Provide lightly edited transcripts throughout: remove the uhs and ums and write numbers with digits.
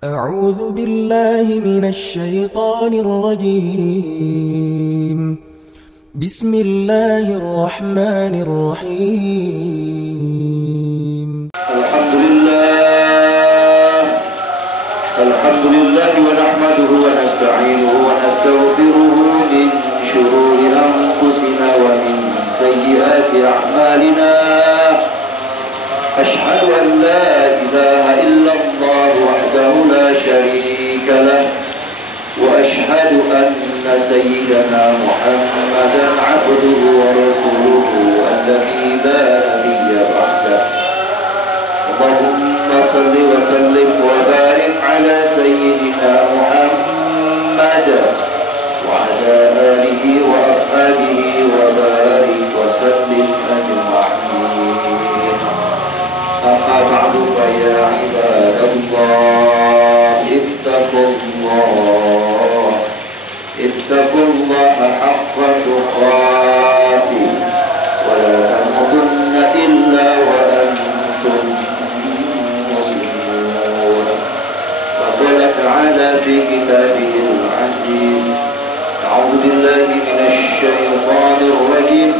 أعوذ بالله من الشيطان الرجيم. بسم الله الرحمن الرحيم. الحمد لله ونحمده ونستعينه ونستغفره من شرور أنفسنا ومن سيئات أعمالنا. أشهد أن لا إله إلا الله وحده لا شريك له، وأشهد أن سيدنا محمدا عبده ورسوله الذي لا نبي بعده. اللهم صل وسلم وبارك على سيدنا محمد وعلى آله وأصحابه وبارك وسلم أجمعين. أما بعد فيا عباد الله اتقوا الله حق تقاته ولا تموتن إلا وأنتم مسلمون. وقال تعالى في كتابه العزيز: أعوذ بالله من الشيطان الرجيم.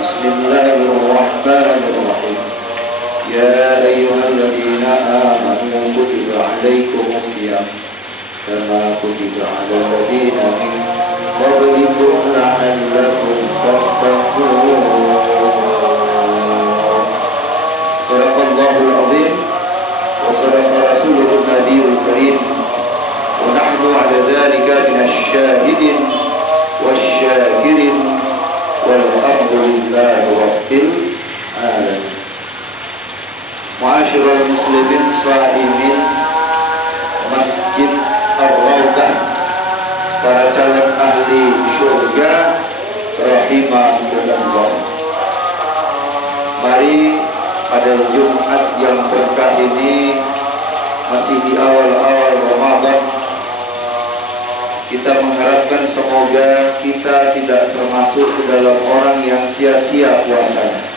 بسم الله الرحمن الرحيم. يا أيها الذين آمنوا كتب عليكم الصيام كما كتب على الذين من قبلكم لعلكم تتقون. صدق الله العظيم وصدق رسوله النبي الكريم، ونحن على ذلك من الشاهدين والشاكرين، والحمد لله رب العالمين. Ma'asyiral muslimin shaimin Masjid Ar-Rawdah, para calon ahli surga rahimahumullah. Mari pada Jumat yang berkah ini, masih di awal-awal Ramadan, kita mengharapkan semoga kita tidak termasuk ke dalam orang yang sia-sia puasanya.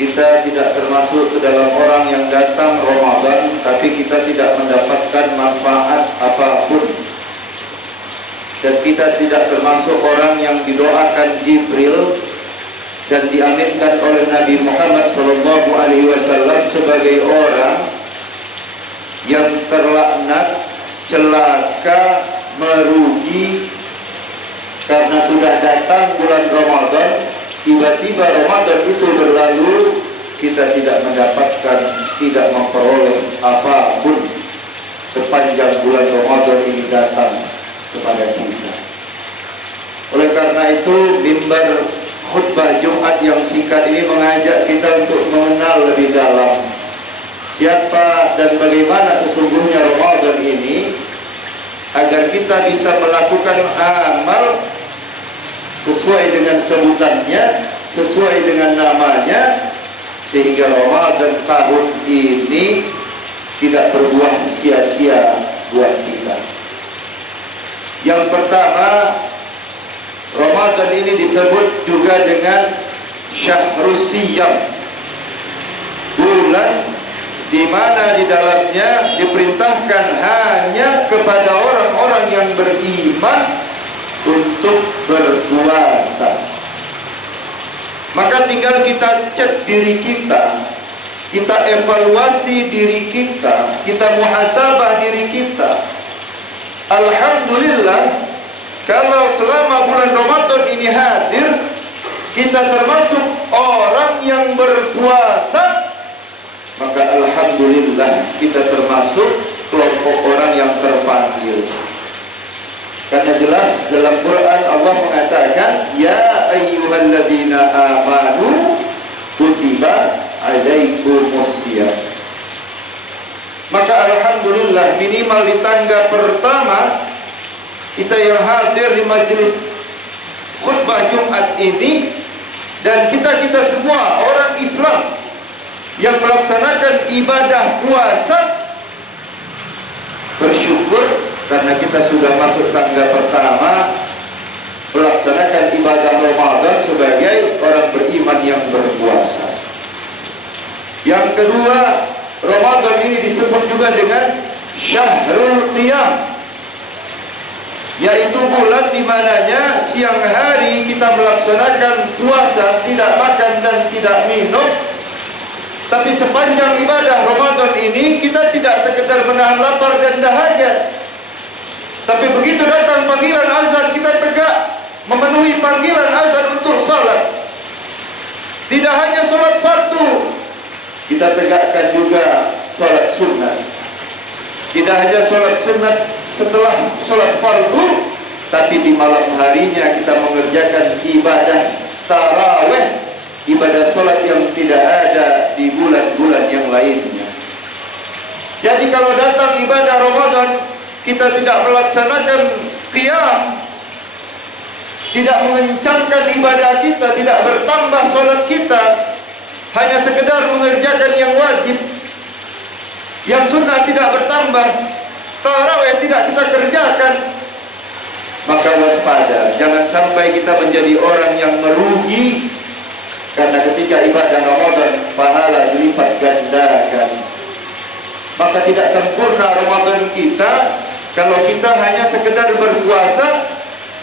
Kita tidak termasuk ke dalam orang yang datang Ramadan tapi kita tidak mendapatkan manfaat apapun. Dan kita tidak termasuk orang yang didoakan Jibril dan diaminkan oleh Nabi Muhammad SAW sebagai orang yang terlaknat, celaka, merugi karena sudah datang bulan Ramadan. Tiba-tiba Ramadan itu berlalu, kita tidak mendapatkan, tidak memperoleh apapun sepanjang bulan Ramadan ini datang kepada kita. Oleh karena itu, mimbar khutbah Jumat yang singkat ini mengajak kita untuk mengenal lebih dalam siapa dan bagaimana sesungguhnya Ramadan ini, agar kita bisa melakukan amal sesuai dengan sebutannya, sesuai dengan namanya, sehingga Ramadan tahun ini tidak berbuah sia-sia buat kita. Yang pertama, Ramadan ini disebut juga dengan Syahrus Siyam, bulan di mana di dalamnya diperintahkan hanya kepada orang-orang yang beriman untuk berpuasa. Maka tinggal kita cek diri kita, kita evaluasi diri kita, kita muhasabah diri kita. Alhamdulillah, kalau selama bulan Ramadan ini hadir, kita termasuk orang yang berpuasa, maka alhamdulillah kita termasuk kelompok orang yang terpanggil. Karena jelas dalam Quran Allah mengatakan, ya ayyuhalladzina amanu kutiba alaikumusiyam. Maka alhamdulillah, minimal di tangga pertama kita yang hadir di majelis khutbah Jumat ini, dan kita semua orang Islam yang melaksanakan ibadah puasa, bersyukur karena kita sudah masuk tangga pertama melaksanakan ibadah Ramadan sebagai orang beriman yang berpuasa. Yang kedua, Ramadan ini disebut juga dengan Syahrul Qiyam, yaitu bulan di mananya siang hari kita melaksanakan puasa, tidak makan dan tidak minum. Tapi sepanjang ibadah Ramadan ini kita tidak sekedar menahan lapar dan dahaga, tapi begitu datang panggilan azan kita tegak memenuhi panggilan azan untuk salat. Tidak hanya salat fardu, kita tegakkan juga salat sunnah. Tidak hanya salat sunnah setelah salat fardu, tapi di malam harinya kita mengerjakan ibadah tarawih, ibadah salat yang tidak ada di bulan-bulan yang lainnya. Jadi kalau datang ibadah Ramadan kita tidak melaksanakan qiyam, tidak mengencangkan ibadah kita, tidak bertambah salat kita, hanya sekedar mengerjakan yang wajib, yang sunnah tidak bertambah, tarawih tidak kita kerjakan, maka waspada, jangan sampai kita menjadi orang yang merugi. Karena ketika ibadah Ramadan pahala dilipat gandakan. Maka tidak sempurna Ramadan kita kalau kita hanya sekedar berpuasa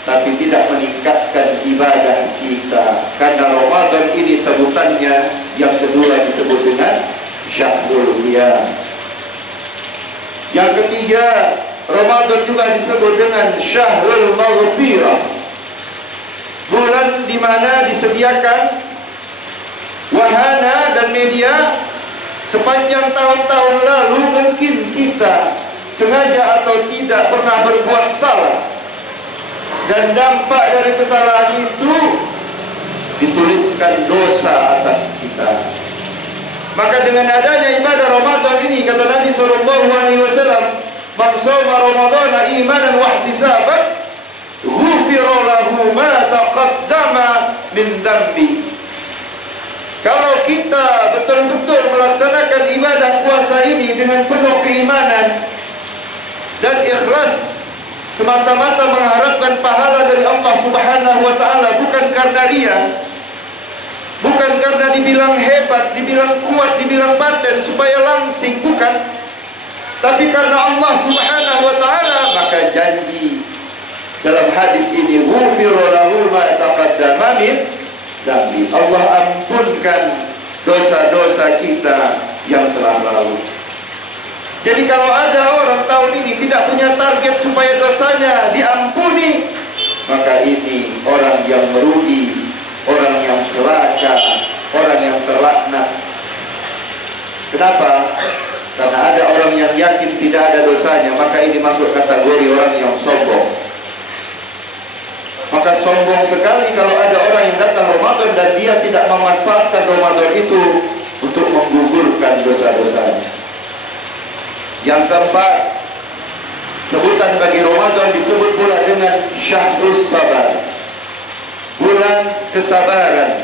tapi tidak meningkatkan ibadah kita. Karena Ramadan ini sebutannya yang kedua disebut dengan Syahrul Qiyam. Yang ketiga, Ramadan juga disebut dengan Syahrul Maghfirah, bulan di mana disediakan wahana dan media. Sepanjang tahun-tahun lalu mungkin kita sengaja atau tidak pernah berbuat salah, dan dampak dari kesalahan itu dituliskan dosa atas kita. Maka dengan adanya ibadah Ramadan ini, kata Nabi SAW, "Man shoma Ramadhana imanan wa ihtisaban, ghufira lahu ma taqaddama min dhanbi." Kalau kita betul-betul melaksanakan ibadah puasa ini dengan penuh keimanan dan ikhlas, semata-mata mengharapkan pahala dari Allah Subhanahu wa taala, bukan karena riya, bukan karena dibilang hebat, dibilang kuat, dibilang paten supaya langsing, bukan, tapi karena Allah Subhanahu wa taala, maka janji dalam hadis ini, ghufira lahu ma taqaddama min dhanbi, Allah ampunkan dosa-dosa kita yang telah lalu. Jadi kalau ada orang tahun ini tidak punya target supaya dosanya diampuni, maka ini orang yang merugi, orang yang celaka, orang yang terlaknat. Kenapa? Karena ada orang yang yakin tidak ada dosanya, maka ini masuk kategori orang yang sombong. Maka sombong sekali kalau ada orang yang datang Ramadan dan dia tidak memanfaatkan Ramadan itu untuk menggugurkan dosa-dosanya. Yang keempat, sebutan bagi Ramadan disebut pula dengan Syahrus Sabar, bulan kesabaran.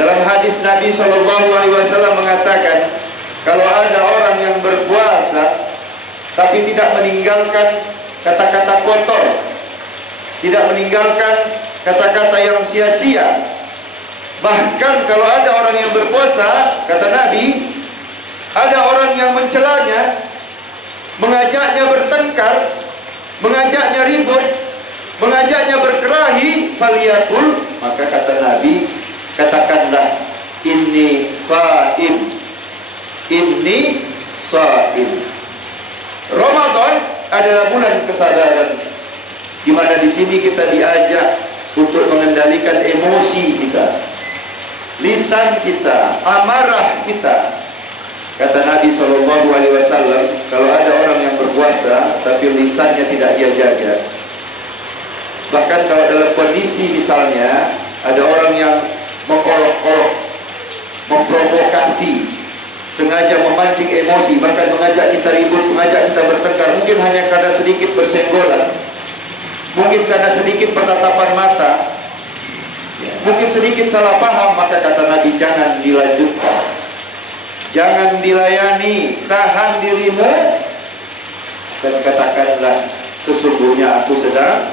Dalam hadis Nabi SAW mengatakan, kalau ada orang yang berpuasa tapi tidak meninggalkan kata-kata kotor, tidak meninggalkan kata-kata yang sia-sia, bahkan kalau ada orang yang berpuasa, kata Nabi, ada orang yang mencelanya, mengajaknya bertengkar, mengajaknya ribut, mengajaknya berkelahi, faliyakul, maka kata Nabi, katakanlah, inni shaim, inni shaim. Ramadan adalah bulan kesabaran, di mana di sini kita diajak untuk mengendalikan emosi kita, lisan kita, amarah kita. Kata Nabi SAW, kalau ada orang yang berpuasa tapi lisannya tidak dia jaga, bahkan kalau dalam kondisi misalnya ada orang yang mengolok-olok, memprovokasi, sengaja memancing emosi, bahkan mengajak kita ribut, mengajak kita bertengkar, mungkin hanya karena sedikit bersenggolan, mungkin karena sedikit pertatapan mata, mungkin sedikit salah paham, maka kata Nabi, jangan dilanjutkan, jangan dilayani, tahan dirimu dan katakanlah, sesungguhnya aku sedang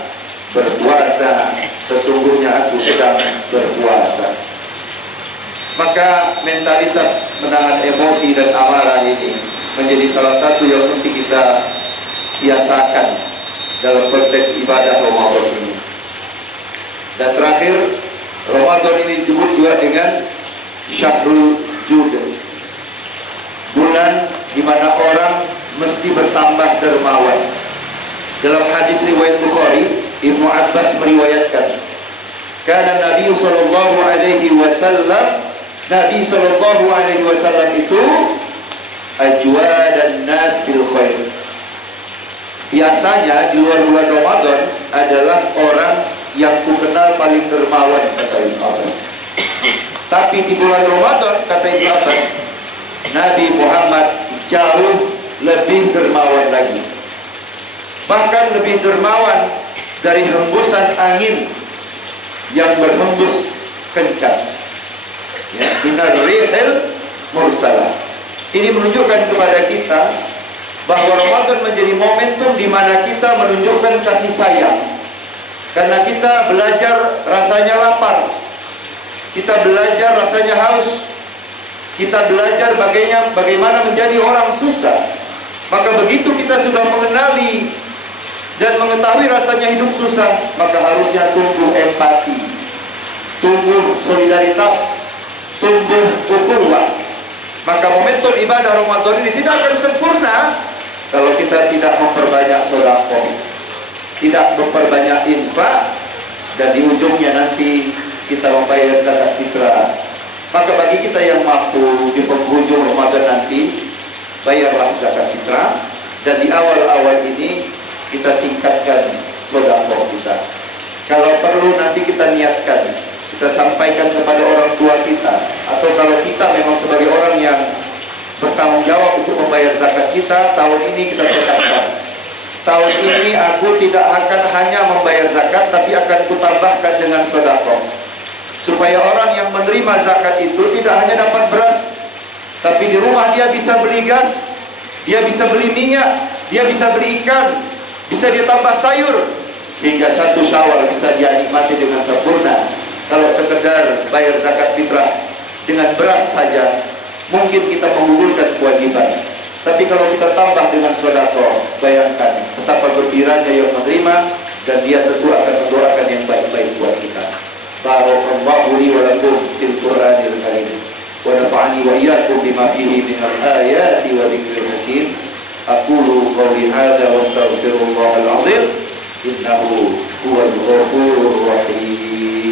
berpuasa, sesungguhnya aku sedang berpuasa. Maka mentalitas menahan emosi dan amarah ini menjadi salah satu yang mesti kita biasakan dalam konteks ibadah Ramadan ini. Dan terakhir, Ramadan ini disebut juga dengan Syahrul Jud, bulan di mana orang mesti bertambah dermawan. Dalam hadis riwayat Bukhari, Ibnu Abbas meriwayatkan, karena Nabi sallallahu alaihi wasallam, Nabi sallallahu alaihi wasallam itu ajwadan nas bil khair. Biasanya di luar bulan Ramadan adalah orang yang kukenal paling dermawan, kata Ibnu Abbas. Tapi di bulan Ramadan, kata Ibnu Abbas, Nabi Muhammad jauh lebih dermawan lagi. Bahkan lebih dermawan dari hembusan angin yang berhembus kencang. Ya, minar rihil mursalah. Ini menunjukkan kepada kita bahwa Ramadan menjadi momentum di mana kita menunjukkan kasih sayang. Karena kita belajar rasanya lapar, kita belajar rasanya haus, kita belajar bagaimana menjadi orang susah. Maka begitu kita sudah mengenali dan mengetahui rasanya hidup susah, maka harusnya tumbuh empati, tumbuh solidaritas, tumbuh ukhuwah. Maka momentum ibadah Ramadan ini tidak akan sempurna kalau kita tidak memperbanyak sedekah, tidak memperbanyak infak, dan di ujungnya nanti kita membayar zakat fitrah. Maka bagi kita yang mampu di penghujung Ramadan nanti, bayarlah zakat fitrah, dan di awal-awal ini kita tingkatkan sedekah kita. Kalau perlu nanti kita niatkan, kita sampaikan kepada orang tua kita, atau kalau kita memang sebagai orang yang bertanggung jawab untuk membayar zakat kita, tahun ini kita tetapkan, tahun ini aku tidak akan hanya membayar zakat, tapi akan kutambahkan dengan sedekah, supaya orang yang menerima zakat itu tidak hanya dapat beras, tapi di rumah dia bisa beli gas, dia bisa beli minyak, dia bisa beli ikan, bisa dia tambah sayur, sehingga satu Syawal bisa dia nikmati dengan sempurna. Kalau sekedar bayar zakat fitrah dengan beras saja, mungkin kita menggugurkan kewajiban. Tapi kalau kita tambah dengan sedekah, bayangkan betapa gembiranya yang menerima, dan dia tentu akan mendoakan yang baik-baik buat kita. Barakallahu li wa lakum fil Qur'anil Karim, wa nafa'ani wa iyyakum bima fihi minal ayati wa dzikril hakim. Aqulu qawli hadza wa astaghfirullahal azim, innahu huwal ghafurur rahim.